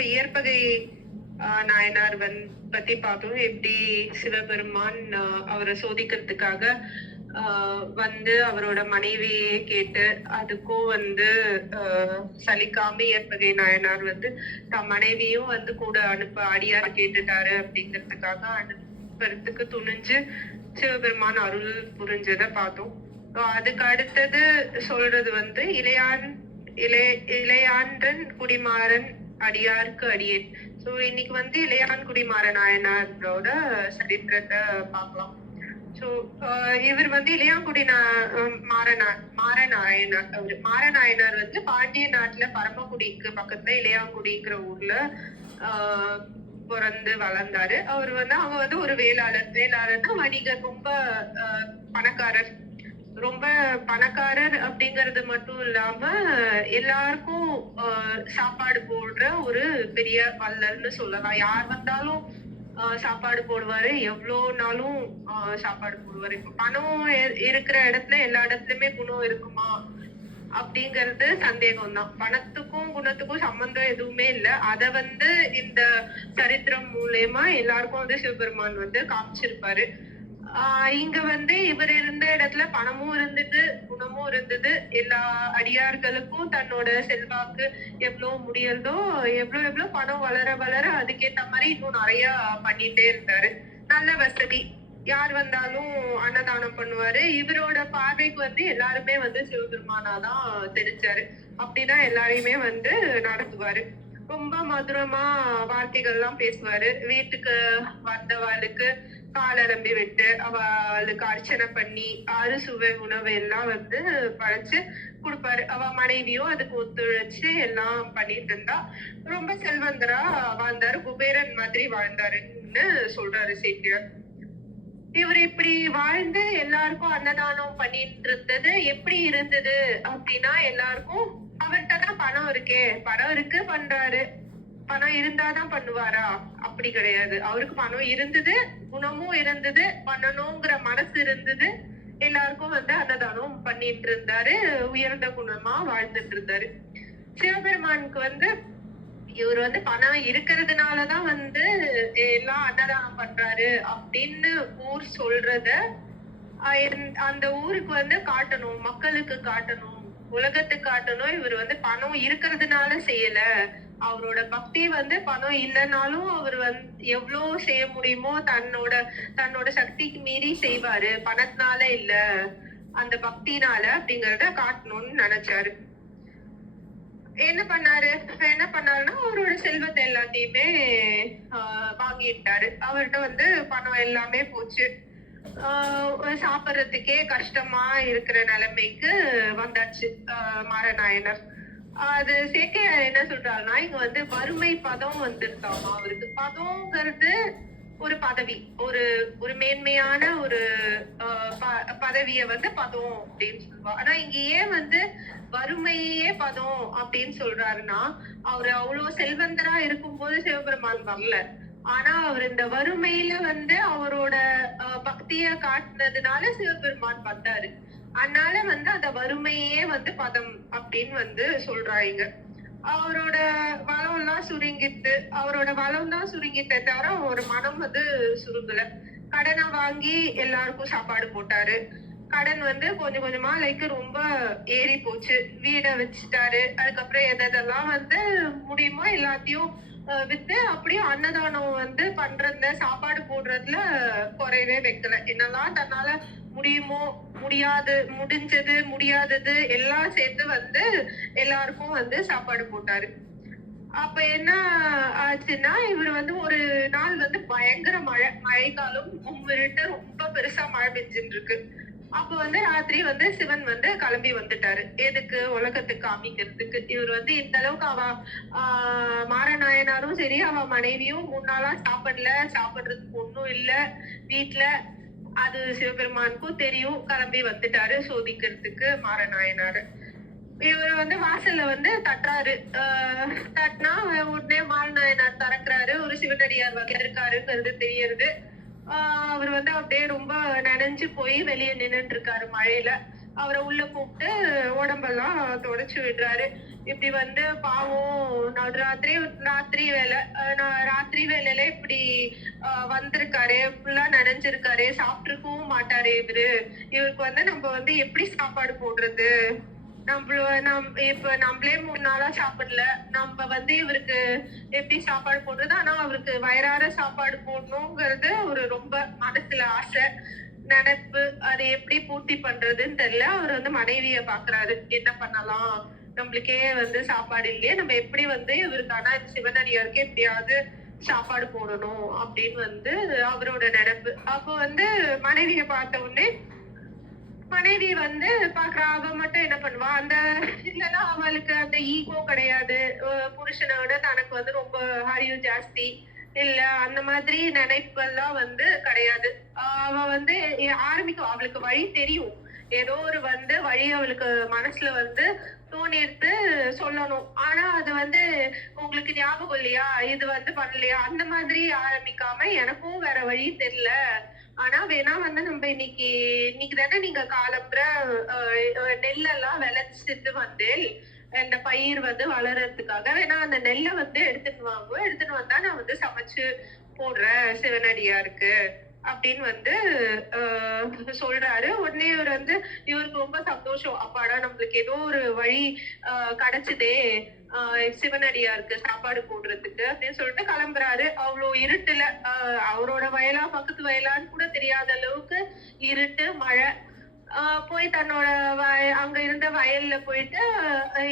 நம்ம இயற்பகை நாயனார் பத்தி பார்த்தோம். எப்படி சிவபெருமான் அவரை சோதிக்கிறதுக்காக வந்து அவரோட மனைவியே கேட்டு அதுக்கும் சலிக்காம இயற்பகை நாயனார் தம் மனைவியும் கூட அனுப்ப அடியார் கேட்டுட்டாரு அப்படிங்கிறதுக்காக அனுப்புறதுக்கு துணிஞ்சு சிவபெருமான் அருள் புரிஞ்சதை பார்த்தோம். அதுக்கு அடுத்தது சொல்றது இளையான்றன் குடிமாறன் அடியாருக்கு அடியேன். சோ இன்னைக்கு இளையான் குடிமாறன் நாயனாரோட சரித்திரத்தை பார்க்கலாம். சோ இவர் இளையான்குடி மாறநாயனார். அவரு மாறநாயனார் பாண்டிய நாட்டுல பரமக்குடிக்கு பக்கத்துல இளையான்குடிங்கிற ஊர்ல பிறந்து வளர்ந்தாரு. அவர் அவங்க ஒரு வேளாளர்னா வணிகர், ரொம்ப பணக்காரர். ரொம்ப பணக்காரர் அப்படிங்கறது மட்டும் இல்லாம எல்லாருக்கும் சாப்பாடு போடுற ஒரு பெரிய வள்ளல்னு சொல்லலாம். யார் வந்தாலும் சாப்பாடு போடுவாரு, எவ்வளவு நாளும் சாப்பாடு போடுவாரு. இப்ப பணம் இருக்கிற இடத்துல எல்லா இடத்துலயுமே குணம் இருக்குமா அப்படிங்கறது சந்தேகம் தான். பணத்துக்கும் குணத்துக்கும் சம்பந்தம் எதுவுமே இல்லை. அத இந்த சரித்திரம் மூலயமா எல்லாருக்கும் சிவபெருமான் காமிச்சிருப்பாரு. இங்க இவர் இருந்த இடத்துல பணமும் இருந்தது, குணமும் இருந்தது. எல்லா அடியார்களுக்கும் தன்னோட செல்வாக்கு எவ்வளவு முடியறதோ எவ்வளவு பணம் வளர வளர அதுக்கேத்த மாதிரி இன்னும் நிறைய பண்ணிட்டே இருந்தாரு. நல்ல வசதி, யார் வந்தாலும் அன்னதானம் பண்ணுவாரு. இவரோட பார்வைக்கு எல்லாருமே சிவபெருமானாதான் தெரிஞ்சாரு. அப்படிதான் எல்லாரையுமே நடத்துவாரு. ரொம்ப மதுரமா வார்த்தைகள் எல்லாம் பேசுவாரு. வீட்டுக்கு வந்தவாளுக்கு காலரம்பி விட்டு அவளுக்கு அர்ச்சனை பண்ணி அறுசுவை உணவு எல்லாம் படைச்சு கொடுப்பாரு. அவ மனைவியும் அதுக்கு ஒத்துழைச்சு எல்லாம் பண்ணிட்டு இருந்தா. ரொம்ப செல்வந்தரா வாழ்ந்தாரு, குபேரன் மாதிரி வாழ்ந்தாருன்னு சொல்றாரு சேக்கியார். இவர் இப்படி வாழ்ந்து எல்லாருக்கும் அன்னதானம் பண்ணிட்டு இருந்தது எப்படி இருந்தது அப்படின்னா, எல்லாருக்கும் அவர்கிட்ட தான் பணம் இருக்கே, பணம் இருக்கு பண்றாரு, பணம் இருந்தாதான் பண்ணுவாரா? அப்படி கிடையாது. அவருக்கு பணம் இருந்தது, குணமும் இருந்தது, பண்ணணுங்கிற மனசு இருந்தது. எல்லாருக்கும் அன்னதானம் பண்ணிட்டு இருந்தாரு, உயர்ந்த குணமா வாழ்ந்துட்டு இருந்தாரு. சிவபெருமானுக்கு இவர் பணம் இருக்கிறதுனாலதான் எல்லாம் அன்னதானம் பண்றாரு அப்படின்னு ஊர் சொல்றத அந்த ஊருக்கு காட்டணும், மக்களுக்கு காட்டணும், உலகத்துக்கு காட்டணும். இவர் பணம் இருக்கிறதுனால செய்யல. அவரோட பக்தி பணம் இல்லைனாலும் அவர் எவ்வளவு செய்ய முடியுமோ தன்னோட சக்திக்கு மீறி செய்வாரு. பணத்தினால இல்ல, அந்த பக்தினால அப்படிங்கறத காட்டணும்னு நினைச்சாரு. என்ன பண்ணாருன்னா அவரோட செல்வத்தை எல்லாத்தையுமே வாங்கிட்டாரு. அவர்கிட்ட பணம் எல்லாமே போச்சு. சாப்பிடுறதுக்கே கஷ்டமா இருக்கிற நிலைமைக்கு வந்தாச்சு மாறநாயனர். அது சேக்கியார் என்ன சொல்றாருன்னா, இங்க வறுமை பதம் வந்திருக்காமா அவருக்கு. பதம்ங்கிறது ஒரு பதவி, ஒரு மேன்மையான ஒரு பதவிய பதம் அப்படின்னு சொல்லுவா. ஆனா இங்க ஏன் வறுமையே பதம் அப்படின்னு சொல்றாருன்னா, அவரு அவ்வளவு செல்வந்தரா இருக்கும்போது சிவபெருமான் வரல. ஆனா அவர் இந்த வறுமையில அவரோட பக்திய காட்டினதுனால சிவபெருமான் வந்தாரு. அதனால அந்த வறுமையே பதம் அப்படின்னு சொல்றாங்க. அவரோட வளம் எல்லாம் சுருங்கிட்டு, அவரோட வளம் தான் சுருங்கிட்டே தவிர ஒரு மனம் சுருங்கல. கடனை வாங்கி எல்லாருக்கும் சாப்பாடு போட்டாரு. கடன் கொஞ்சம் கொஞ்சமா ரொம்ப ஏறி போச்சு. வீடை வச்சுட்டாரு. அதுக்கப்புறம் எதெல்லாம் முடியுமோ எல்லாத்தையும் வித்து அப்படியே அன்னதானம் பண்றதுல, சாப்பாடு போடுறதுல குறையவே வைக்கல. என்னெல்லாம் தன்னால முடியுமோ, முடிஞ்சது முடியாதது எல்லாம் சேர்த்து எல்லாருக்கும் சாப்பாடு போட்டாரு. அப்ப என்ன ஆச்சுன்னா, இவர் ஒரு நாள் பயங்கர மழைக்காலம், மும்மிருட்டு, ரொம்ப பெருசா மழை பெஞ்சுட்டு இருக்கு. அப்ப ராத்திரி சிவன் கிளம்பி வந்துட்டாரு. எதுக்கு? உலகத்துக்கு காமிக்கிறதுக்கு. இவர் இந்த அளவுக்கு மாறநாயனாரும் சரி, அவ மனைவியும் 3 நாளா சாப்பிடல, சாப்பிடுறதுக்கு ஒண்ணும் இல்ல வீட்டுல. அது சிவபெருமானுக்கும் தெரியும். கிளம்பி வந்துட்டாரு சோதிக்கிறதுக்கு மாறநாயனாரு. இவர் வாசல்ல தட்டுறாரு. தட்டினா உடனே மாறநாயனார் திறக்கிறாரு. ஒரு சிவனடியார் இருக்காருங்கிறது தெரியறது. அவர் அப்படியே ரொம்ப நனைஞ்சு போய் வெளியே நின்னுட்டு இருக்காரு மழையில. அவரை உள்ள கூப்பிட்டு உடம்பெல்லாம் தொடச்சு விடுறாரு. இப்படி பாவம் நடுராத்திரி ராத்திரி வேலை நான் ராத்திரி வேலையில இப்படி வந்திருக்காரு, ஃபுல்லா நனைஞ்சிருக்காரு, சாப்பிட்டுருக்கவும் மாட்டாரு இவருக்கு வந்து நம்ம வந்து எப்படி சாப்பாடு போடுறது, இப்ப நம்மளே 3 நாளா சாப்பிடல, நம்ம வந்து இவருக்கு எப்படி சாப்பாடு போடுறது. ஆனா அவருக்கு வயிறார சாப்பாடு போடணுங்கிறது ஒரு ரொம்ப மனசுல ஆசை, நினைப்பு. அதை எப்படி பூர்த்தி பண்றதுன்னு தெரியல. அவர் வந்து மனைவிய பாக்குறாரு, என்ன பண்ணலாம், நம்மளுக்கே வந்து சாப்பாடு இல்லையே, நம்ம எப்படி வந்து இவருக்கான சிவனடியாருக்கு எப்படியாவது சாப்பாடு போடணும் அப்படின்னு வந்து அவரோட நினைப்பு. அப்போ வந்து மனைவிய பார்த்த உடனே மனைவி வந்து பாக்குறா. அவ மட்டும் என்ன பண்ணுவா, அந்த இல்லன்னா அவளுக்கு அந்த ஈகோ கிடையாது. புருஷனை விட தனக்கு வந்து ரொம்ப அறிவு ஜாஸ்தி இல்ல, அந்த மாதிரி நினைப்பெல்லாம் வந்து கிடையாது. அவ வந்து அவளுக்கு வழி தெரியும். ஏதோ ஒரு வந்து வழி அவளுக்கு மனசுல வந்து தோணிட்டு சொல்லணும். ஆனா அது வந்து உங்களுக்கு ஞாபகம் இல்லையா, இது வந்து பண்ணலையா, அந்த மாதிரி ஆரம்பிக்காம எனக்கும் வேற வழி தெரியல. ஆனா வேணா வந்து நம்ம இன்னைக்கு தானே நீங்க காலம்புற நெல்லெல்லாம் விளைச்சிட்டு வந்து இந்த பயிர் வந்து வளர்றதுக்காக வேணா அந்த நெல்லை வந்து எடுத்துட்டு வந்தா நான் வந்து சமைச்சு போடுறேன் சிவனடியாருக்கு அப்படின்னு வந்து சொல்றாரு. உடனே இவருக்கு ரொம்ப சந்தோஷம். அப்பாடா, நம்மளுக்கு ஏதோ ஒரு வழி கிடைச்சதே சிவனடியாருக்கு சாப்பாடு போடுறதுக்கு அப்படின்னு சொல்லிட்டு கிளம்புறாரு. அவ்வளோ இருட்டுல அவரோட வயலா பக்கத்து வயலான்னு கூட தெரியாத அளவுக்கு இருட்டு, மழை. போய் தன்னோட அங்க இருந்த வயல்ல போயிட்டு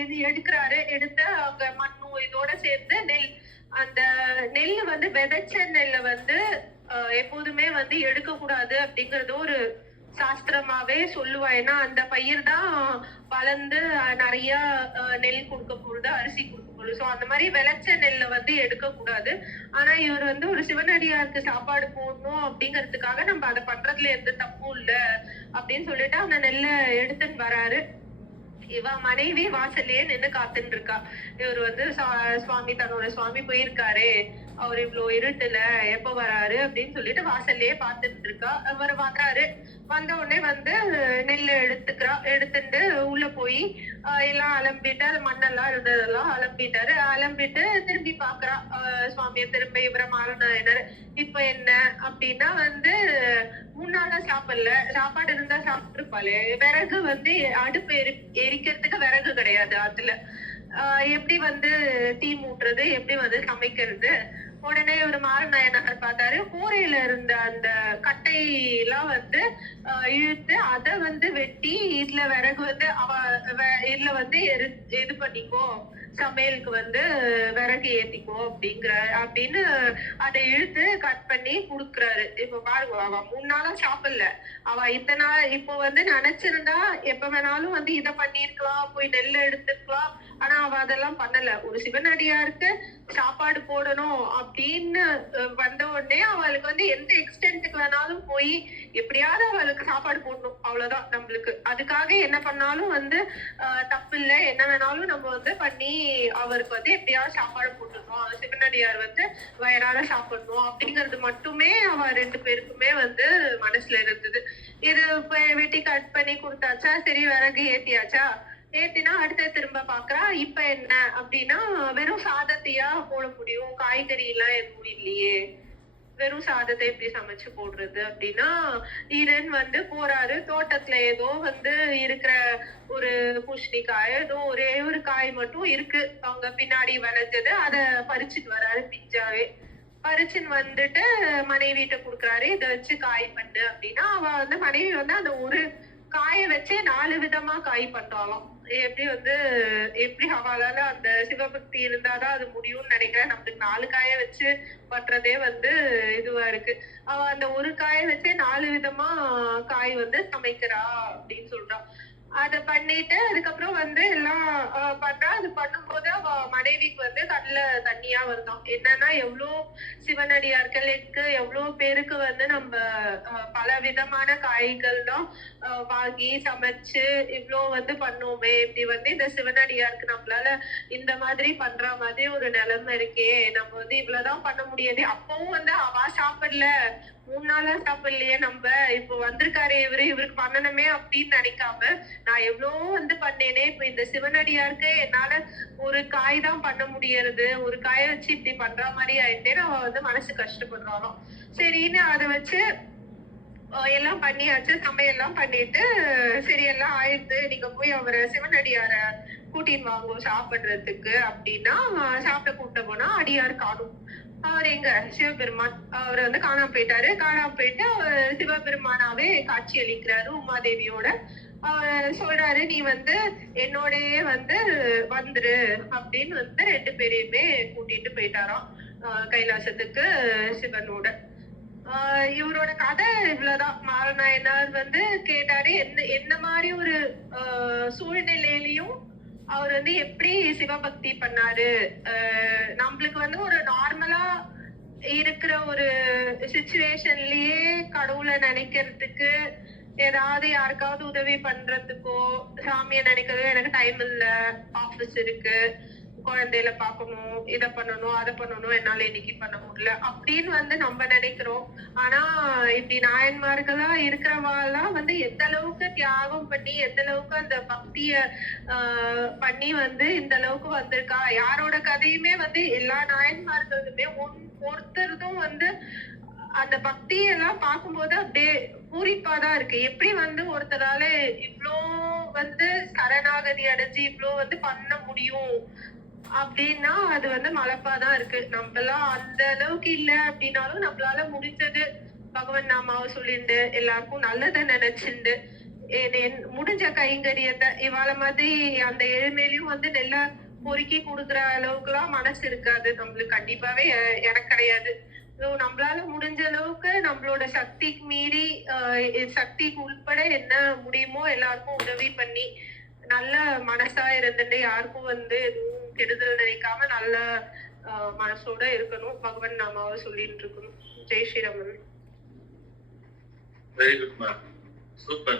இது எடுக்கிறாரு. எடுத்து அங்க மண்ணும் இதோட சேர்த்து அந்த நெல் வந்து விதைச்ச நெல்ல வந்து எப்போதுமே வந்து எடுக்க கூடாது அப்படிங்கறது ஒரு சாஸ்திரமாவே சொல்லுவா. ஏன்னா அந்த பயிர் தான் வளர்ந்து நிறைய நெல் கொடுக்க போகுது, அரிசி கொடுக்க போகுது. சோ அந்த மாதிரி விளைச்ச நெல்லை வந்து எடுக்க கூடாது. ஆனா இவர் வந்து ஒரு சிவனடியாருக்கு சாப்பாடு போடணும் அப்படிங்கறதுக்காக நம்ம அதை பண்றதுல எந்த தப்பும் இல்ல அப்படின்னு சொல்லிட்டு அந்த நெல்லை எடுத்துன்னு வராரு. இவ மனைவி வாசல்லையே நின்னு காத்துட்டு இருக்கா. இவர் வந்து தன்னோட சுவாமி போயிருக்காரு, அவர் இவ்வளவு இருட்டுல எப்ப வராரு அப்படின்னு சொல்லிட்டு வாசல்லையே பாத்துட்டு இருக்கா. அவர் வர்றாரு. வந்த உடனே வந்து நெல்லை எடுத்துட்டு உள்ள போய் எல்லாம் அலம்பிட்டு, அது மண்ணெல்லாம் இருந்ததெல்லாம் அலம்பிட்டாரு. அலம்பிட்டு திரும்பி பாக்குறா சுவாமிய. திரும்ப இவரை மாறனாயினாரு. இப்ப என்ன அப்படின்னா வந்து 3 நாளா சாப்பிடல, சாப்பாடு இருந்தா சாப்பிட்டுருப்பாளே. விறகு வந்து அடுப்பு எரிக்கிறதுக்கு விறகு கிடையாது ஆத்துல. எப்படி வந்து தீ மூட்டுறது, எப்படி வந்து சமைக்கிறது. உடனே ஒரு மாரநாயனார் பார்த்தாரு. கூரையில இருந்த அந்த கட்டை எல்லாம் வந்து இழுத்து அதை வந்து வெட்டி இதுல விறகு வந்து இதுல வந்து இது பண்ணிக்கோ, சமையலுக்கு வந்து விறகு ஏத்திக்கோ அப்படின்னு அதை இழுத்து கட் பண்ணி குடுக்குறாரு. இப்ப பாருங்க, அவ 3 நாளா சாப்பிடல. அவ இத்தனை நாள் இப்போ வந்து நினைச்சிருந்தா எப்ப வேணாலும் வந்து இதை பண்ணிருக்கலாம், போய் நெல் எடுத்துக்கலாம். ஆனா அவ அதெல்லாம் பண்ணல. ஒரு சிவனடியாருக்கு சாப்பாடு போடணும் அப்படின்னு வந்த உடனே அவளுக்கு வந்து எந்த எக்ஸ்டென்ட்டுக்கு வேணாலும் போய் எப்படியாவது அவளுக்கு சாப்பாடு போடணும், அவ்வளவுதான் நம்மளுக்கு. அதுக்காக என்ன பண்ணாலும் வந்து தப்பு இல்லை, என்ன வேணாலும் நம்ம வந்து பண்ணி அவருக்கு வந்து எப்படியாவது சாப்பாடு போட்டுருந்தோம், சிவனடியார் வந்து வயிறார சாப்பிடணும் அப்படிங்கிறது மட்டுமே அவ 2 பேருக்குமே வந்து மனசுல இருந்தது. இது வெட்டி கட் பண்ணி கொடுத்தாச்சா, சரி விறகு ஏத்தியாச்சா, ஏத்தினா அடுத்த திரும்ப பாக்குறா. இப்ப என்ன அப்படின்னா, வெறும் சாதத்தையா போட முடியும், காய்கறி எல்லாம் எதுவும் இல்லையே, வெறும் சாதத்தை எப்படி சமைச்சு போடுறது அப்படின்னா, ஈரன் வந்து போறாரு. தோட்டத்துல ஏதோ வந்து இருக்கிற ஒரு பூசணிக்காய், ஏதோ ஒரே ஒரு காய் மட்டும் இருக்கு அவங்க பின்னாடி விளைஞ்சது. அதை பறிச்சுட்டு வராரு பிஞ்சாவே. பறிச்சுன்னு வந்துட்டு மனைவிட்ட குடுக்குறாரு, இதை வச்சு காய் பண்ணு அப்படின்னா. அவ வந்து மனைவி வந்து அந்த ஒரு காய வச்சே 4 விதமா காய் பண்றாளாம். எப்படி அவளால அந்த சிவபக்தி இருந்தாதான் அது முடியும்னு நினைக்கிறேன். நம்மளுக்கு 4 காய வச்சு பண்றதே வந்து இதுவா இருக்கு. அவ அந்த ஒரு காய வச்சே 4 விதமா காய் வந்து சமைக்கிறா அப்படின்னு சொல்றான். அத பண்ணிட்டு அதுக்கப்புறம் வந்து எல்லாம் பண்றா. அது பண்ணும்போது அவ மனைவிக்கு வந்து கண்ணுல தண்ணியா வருதாம். என்னன்னா, எவ்வளவு சிவனடியார்களுக்கு எவ்வளவு பேருக்கு வந்து நம்ம பல விதமான காய்கள்லாம் வாங்கி சமைச்சு இவ்வளவு வந்து பண்ணோமே, இப்படி வந்து இந்த சிவனடியாருக்கு நம்மளால இந்த மாதிரி பண்ற மாதிரி ஒரு நிலைமை இருக்கே, நம்ம வந்து இவ்வளவுதான் பண்ண முடியாது. அப்பவும் வந்து அவ சாப்பிடல, 3 நாளா சாப்பிடலையே, நம்ம இப்போ வந்திருக்காரு இவருக்கு பண்ணணுமே அப்படின்னு நினைக்காம நான் எவ்வளவோ வந்து பண்ணேனே, இப்ப இந்த சிவனடியாருக்கு என்னால ஒரு காய் தான் பண்ண முடியறது, ஒரு காய வச்சு இப்படி பண்ற மாதிரி ஆயிட்டேன்னு அவ வந்து மனசு கஷ்டப்படுறாளாம். சரின்னு அத வச்சு எல்லாம் பண்ணியாச்சு, சமையல்லாம் பண்ணிட்டு, சரி எல்லாம் ஆயிடுத்து, நீங்க போய் அவர சிவனடியார கூட்டின்னு வாங்கோ சாப்பிடுறதுக்கு அப்படின்னா, சாப்பிட கூப்பிட்டு போனா அடியார் காணும். அவர் எங்க சிவபெருமான் அவர் வந்து காணாம போயிட்டாரு. காணாம போயிட்டு அவர் சிவபெருமானாவே காட்சி அளிக்கிறாரு உமாதேவியோட. சொல்றாரு, நீ வந்து என்னோடயே வந்து வந்துரு அப்படின்னு வந்து 2 பேரையுமே கூட்டிட்டு போயிட்டாராம் கைலாசத்துக்கு சிவனோட. இவரோட கதை இவ்வளவுதான். மாறநாயனார் வந்து கேட்டாரு, என்ன மாதிரி ஒரு சூழ்நிலையிலயும் அவர் வந்து எப்படி சிவபக்தி பண்ணாரு. நம்மளுக்கு வந்து ஒரு நார்மலா இருக்கிற ஒரு சிச்சுவேஷன்லயே கடவுளை நினைக்கிறதுக்கு, ஏதாவது யாருக்காவது உதவி பண்றதுக்கோ, சாமியை நினைக்கவே எனக்கு டைம் இல்ல, ஆபீஸ் இருக்கு, குழந்தையில பாக்கணும், இத பண்ணணும், அதை பண்ணணும், என்னால இன்னைக்கு பண்ண முடியல அப்படின்னு வந்து நம்ம நினைக்கிறோம். ஆனா இப்படி நாயன்மார்களா இருக்கிறவாள்லாம் வந்து எந்த அளவுக்கு தியாகம் பண்ணி, எந்த அளவுக்கு அந்த பக்திய பண்ணி வந்து இந்த அளவுக்கு வந்திருக்கா. யாரோட கதையுமே வந்து எல்லா நாயன்மார்களுமே ஒருத்தருதும் வந்து அந்த பக்தியெல்லாம் பார்க்கும்போது அப்படியே பூரிப்பாதான் இருக்கு. எப்படி வந்து ஒருத்தரால இவ்ளோ வந்து சரணாகதி அடைஞ்சு இவ்ளோ வந்து பண்ண முடியும் அப்படின்னா அது வந்து மலப்பாதான் இருக்கு. நம்மளாம் அந்த அளவுக்கு இல்ல அப்படின்னாலும் நம்மளால முடிஞ்சது பகவன் நாமாவை சொல்லிண்டு எல்லாருக்கும் நல்லதை நினைச்சுண்டு முடிஞ்ச கைங்கரியத்தை இவாள மாதிரி அந்த ஏழ்மையிலயும் வந்து நெல்ல பொறுக்கி கொடுக்குற அளவுக்கு எல்லாம் மனசு இருக்காது நம்மளுக்கு. கண்டிப்பாவே எனக்கு கிடையாது. நம்மளால முடிஞ்ச அளவுக்கு நம்மளோட சக்திக்கு மீறி சக்திக்கு உட்பட என்ன முடியுமோ எல்லாருக்கும் உதவி பண்ணி நல்ல மனசா இருந்துட்டு யாருக்கும் வந்து எதுவும் கெடுதல் நினைக்காம நல்ல மனசோட இருக்கணும். பகவான் நாமாவை சொல்லிட்டு இருக்கணும். Jai Sriraman. Very good ma'am, super.